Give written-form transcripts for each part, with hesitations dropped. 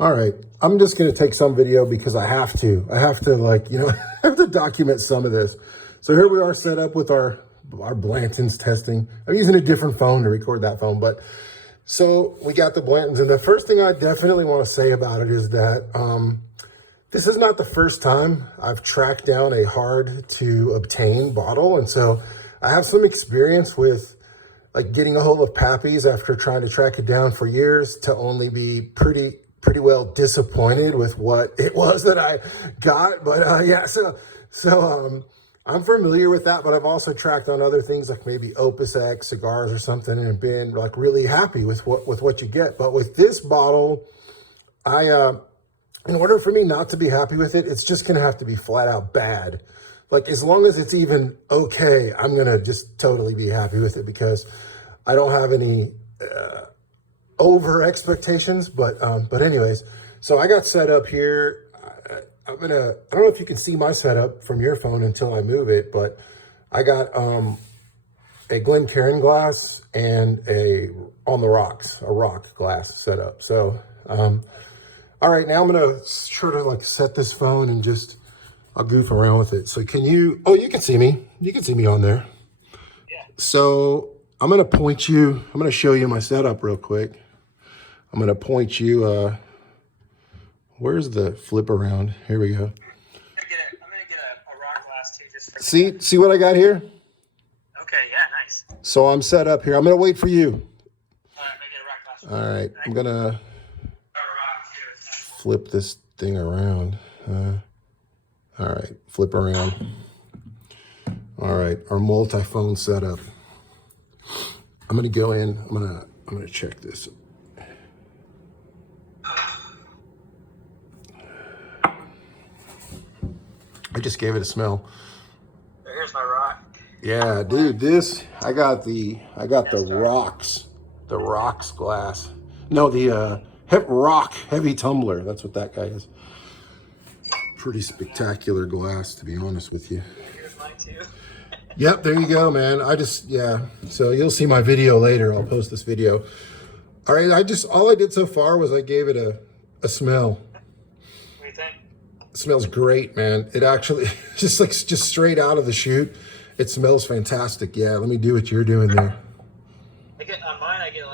All right, I'm just gonna take some video because I have to. I have to I have to document some of this. So here we are set up with our Blantons testing. I'm using a different phone to record that phone, but so we got the Blantons, and the first thing I definitely want to say about it is that this is not the first time I've tracked down a hard to obtain bottle, and so I have some experience with like getting a hold of Pappy's after trying to track it down for years to only be pretty well disappointed with what it was that I got. But yeah, so I'm familiar with that, but I've also tracked on other things like maybe Opus X cigars or something and been like really happy with what you get. But with this bottle, in order for me not to be happy with it, it's just gonna have to be flat out bad. Like as long as it's even okay, I'm gonna just totally be happy with it because I don't have any over expectations. But anyways, so I got set up here. I don't know if you can see my setup from your phone until I move it, but I got a Glencairn glass and a On the Rocks, a rock glass setup. So all right, now I'm gonna sort of like set this phone and just I'll goof around with it. So can you, oh, you can see me. You can see me on there. Yeah. So I'm going to show you my setup real quick. I'm going to point you, where's the flip around? Here we go. I'm going to get a rock glass too. Just for see what I got here? Okay, yeah, nice. So I'm set up here. I'm going to wait for you. All right, I'm going to get a rock glass. All right, I'm going to flip this thing around. All right, flip around. All right, our multi-phone setup. I'm gonna go in. I'm gonna check this. I just gave it a smell. Here's my rock. Yeah, dude, I got the rocks glass. No, the rock heavy tumbler. That's what that guy is. Pretty spectacular glass, to be honest with you. Here's mine too. Yep, there you go, man. So you'll see my video later. I'll post this video. All right, all I did so far was I gave it a smell. What do you think? It smells great, man. It actually, just straight out of the chute, it smells fantastic. Yeah, let me do what you're doing there. On mine, I get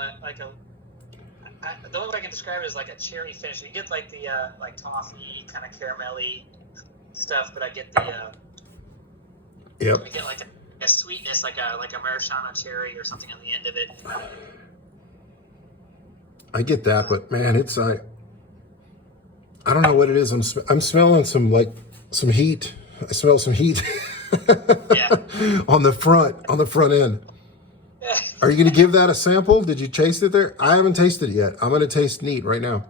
the only way I can describe it is like a cherry finish. You get like the like toffee kind of caramelly stuff, but I get the yep. I get like a sweetness, like a maraschino cherry or something on the end of it. I get that, but man, I don't know what it is. I'm smelling some heat. I smell some heat. Yeah. on the front end. Are you going to give that a sample? Did you taste it there? I haven't tasted it yet. I'm going to taste neat right now.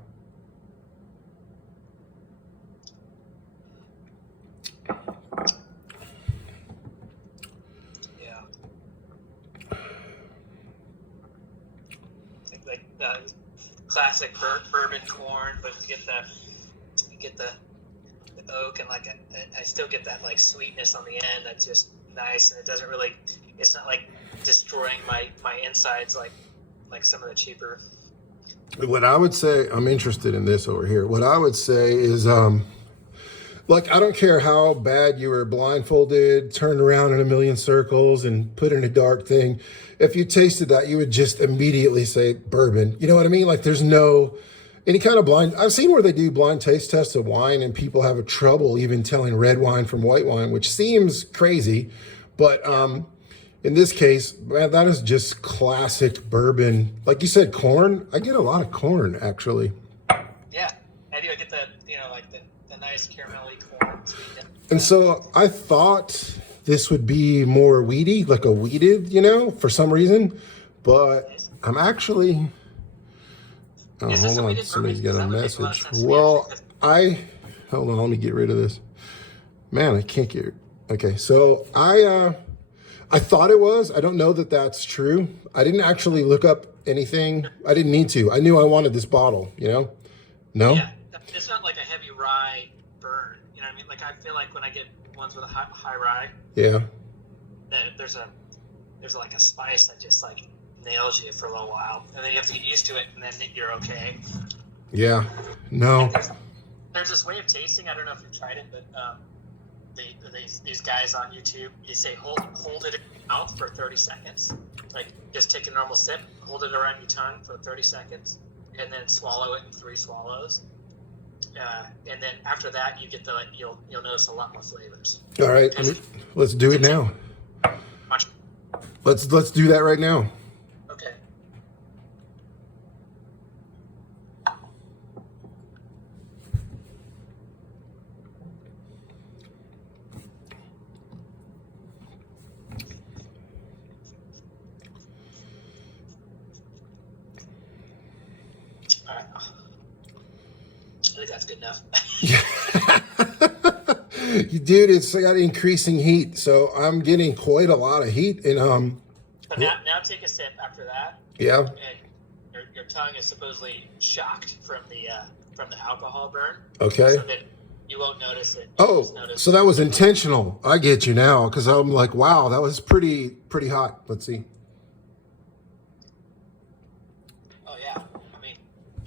Yeah. Like the classic bourbon corn, but you get the oak and like I still get that like sweetness on the end that's just nice, and it's not like destroying my insides like some of the cheaper. What I would say, I'm interested in this over here. What I would say is like, I don't care how bad you were blindfolded, turned around in a million circles and put in a dark thing. If you tasted that, you would just immediately say bourbon. You know what I mean? Like there's no any kind of blind. I've seen where they do blind taste tests of wine and people have a trouble even telling red wine from white wine, which seems crazy. But in this case, man, that is just classic bourbon. Like you said, corn. I get a lot of corn, actually. Yeah, I do. I get the like the nice caramelly corn. And so I thought this would be more weedy, like a weeded, for some reason. But I'm actually. Oh, hold on. Somebody's got a message. Well, hold on. Let me get rid of this. Man, I can't get it. Okay, so I thought it was. I don't know that that's true. I didn't actually look up anything. I didn't need to. I knew I wanted this bottle, No? Yeah, it's not like a heavy rye burn. You know what I mean? Like I feel like when I get ones with a high rye. Yeah. There's like a spice that just like nails you for a little while, and then you have to get used to it, and then you're okay. Yeah. No. There's this way of tasting. I don't know if you've tried it, but these guys on YouTube, they say hold it in your mouth for 30 seconds. Like just take a normal sip, hold it around your tongue for 30 seconds, and then swallow it in 3 swallows. And then after that, you get you'll notice a lot more flavors. All right, let's do it now. Let's do that right now. Okay. All right. I think that's good enough. Dude, it's got increasing heat, so I'm getting quite a lot of heat. And So now take a sip after that. Yeah. And your tongue is supposedly shocked from the alcohol burn. Okay. So that you won't notice it. So that was intentional. I get you now, because I'm like, wow, that was pretty hot. Let's see. Oh yeah, I mean,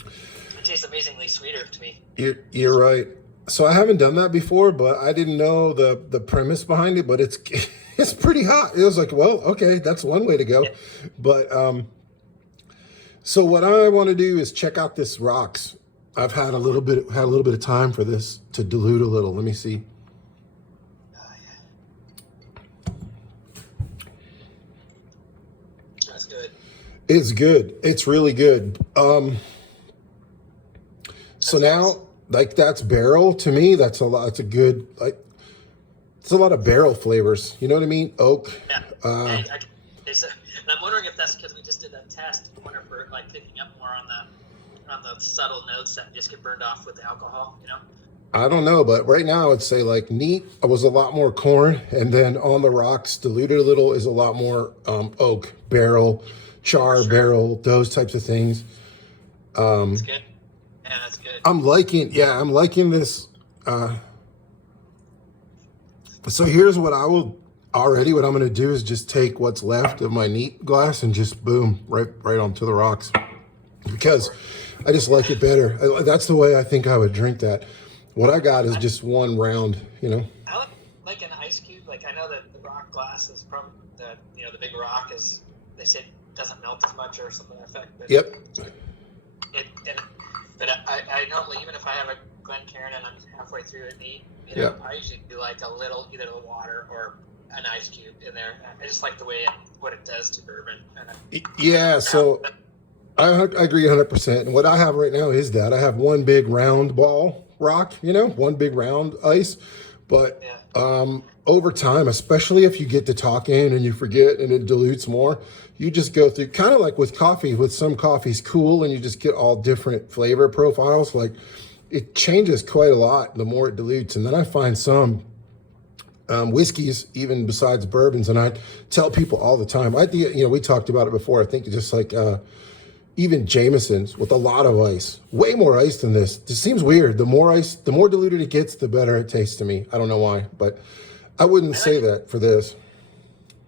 it tastes amazingly sweeter to me. You're right. So I haven't done that before, but I didn't know the premise behind it. But it's pretty hot. It was like, well, okay, that's one way to go. Yeah. But so what I want to do is check out this rocks. I've had a little bit of time for this to dilute a little. Let me see. That's good. It's good. It's really good. So now, like, that's barrel to me. That's a lot. It's a good, like, it's a lot of barrel flavors. You know what I mean? Oak. Yeah. And I'm wondering if that's because we just did that test. I wonder if we're like picking up more on the subtle notes that just get burned off with the alcohol. You know. I don't know, but right now I'd say like neat was a lot more corn, and then on the rocks diluted a little is a lot more oak, barrel, char, barrel, those types of things. That's good. Yeah, that's good. I'm liking this. So here's what I'm going to do is just take what's left of my neat glass and just boom, right onto the rocks, because I just like it better. That's the way I think I would drink that. What I got is just one round, you know. I like an ice cube. Like, I know that the rock glass is probably the big rock is, they say, doesn't melt as much or something like that. But yep. But I normally, even if I have a Glencairn and I'm halfway through it neat, I usually do like a little, either the water or an ice cube in there. I just like the way what it does to bourbon. Yeah, so I agree 100%. And what I have right now is that I have one big round ball rock, one big round ice. But over time, especially if you get to talking and you forget and it dilutes more, you just go through, kind of like with coffee, with some coffee's cool and you just get all different flavor profiles. Like, it changes quite a lot the more it dilutes. And then I find some whiskeys, even besides bourbons, and I tell people all the time, we talked about it before, I think just like even Jameson's with a lot of ice, way more ice than this. It seems weird. The more ice, the more diluted it gets, the better it tastes to me. I don't know why, but I wouldn't say that for this.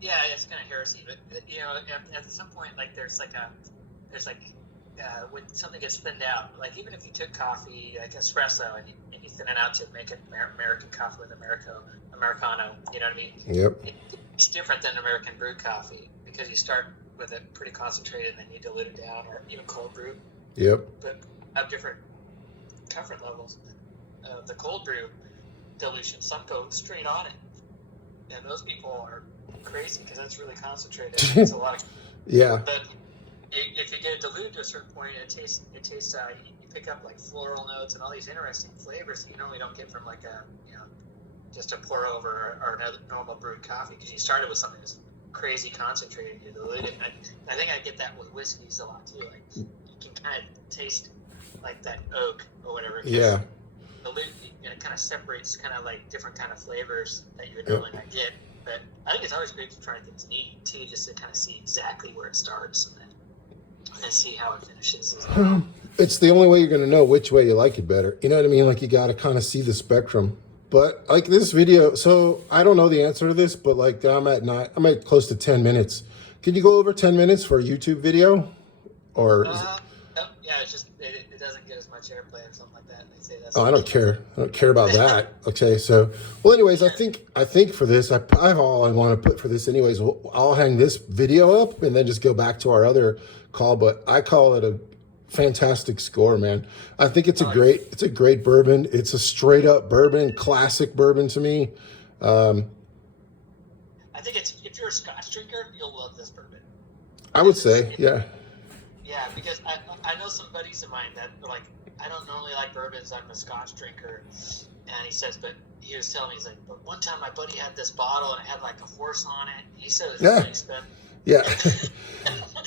Yeah, it's kind of heresy, but at some point, like there's when something gets thinned out, like even if you took coffee like espresso and you thin it out to make it American coffee with Americano, you know what I mean? Yep. It's different than American brewed coffee because you start with it pretty concentrated and then you dilute it down, or even cold brew. Yep. But have different comfort levels. The cold brew dilution, some go straight on it, and those people are crazy because it's really concentrated. It's a lot of yeah. But if you get it diluted to a certain point, it tastes. You pick up like floral notes and all these interesting flavors that you normally don't get from like just a pour over or another normal brewed coffee, because you started with something that's crazy concentrated, you dilute it. And I think I get that with whiskeys a lot too. Like you can kind of taste like that oak or whatever. Yeah. Dilute, it kind of separates kind of like different kind of flavors that you would normally not get. But I think it's always great to try things neat too, just to kind of see exactly where it starts and then see how it finishes as well. It's the only way you're going to know which way you like it better. You know what I mean? Like, you got to kind of see the spectrum. But like this video, so I don't know the answer to this, but like I'm at close to 10 minutes. Can you go over 10 minutes for a YouTube video? Or yeah, it's doesn't get as much airplay or something like that. They say that's. Oh, I don't care. I don't care about that. Okay, so well, anyways, I think for this, I have all I want to put for this. Anyways, I'll hang this video up and then just go back to our other call. But I call it a fantastic score, man. I think it's a great bourbon. It's a straight up bourbon, classic bourbon to me. I think if you're a Scotch drinker, you'll love this bourbon. I would say, yeah. Yeah, because I know some buddies of mine that are like, I don't normally like bourbons. I'm a Scotch drinker, and he says, but he was telling me, he's like, but one time my buddy had this bottle and it had like a horse on it. He said it was really expensive. Yeah,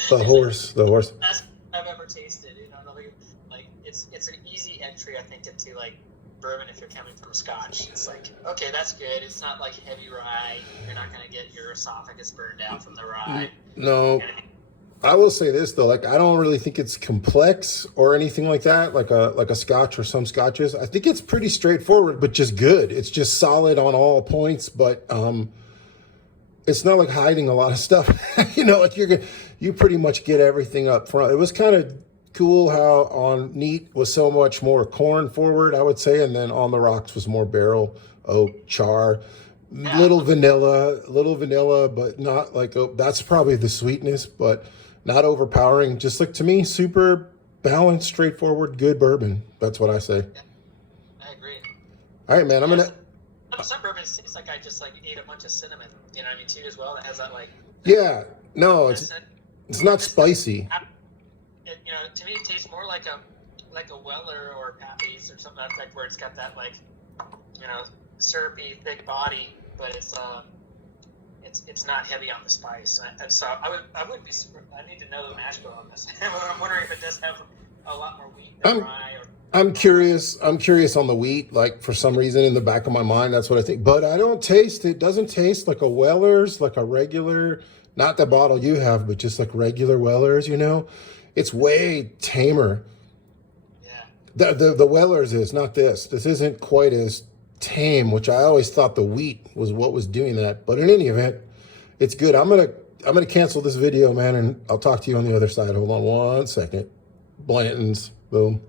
the horse. Best I've ever tasted. You know, like it's an easy entry, I think, into like bourbon if you're coming from Scotch. It's like, okay, that's good. It's not like heavy rye. You're not gonna get your esophagus burned out from the rye. No. I will say this though, like I don't really think it's complex or anything like that, like a Scotch or some Scotches. I think it's pretty straightforward, but just good. It's just solid on all points, but it's not like hiding a lot of stuff. You know, like you pretty much get everything up front. It was kind of cool how on Neat was so much more corn forward, I would say, and then on the rocks was more barrel oak char. Little vanilla, but not like, oh, that's probably the sweetness, but not overpowering. Just like, to me, super balanced, straightforward, good bourbon. That's what I say. Yeah, I agree. All right, man. I'm gonna. Some bourbons taste like I just like ate a bunch of cinnamon. You know what I mean, too, as well. That has that like. Yeah. No, it's not spicy. You know, to me, it tastes more like a Weller or Pappy's or something like where it's got that like, you know, syrupy, thick body, but it's not heavy on the spice. And so I would be. I need to know the mash bill on this. I'm wondering if it does have a lot more wheat than rye. I'm curious on the wheat. Like, for some reason in the back of my mind, that's what I think. But I don't taste. It doesn't taste like a Weller's, like a regular, not the bottle you have, but just like regular Weller's. You know, it's way tamer. Yeah. The Weller's is not this. This isn't quite as tame, which I always thought the wheat was what was doing that. But in any event, it's good. I'm gonna cancel this video, man, and I'll talk to you on the other side. Hold on one second. Blantons, boom.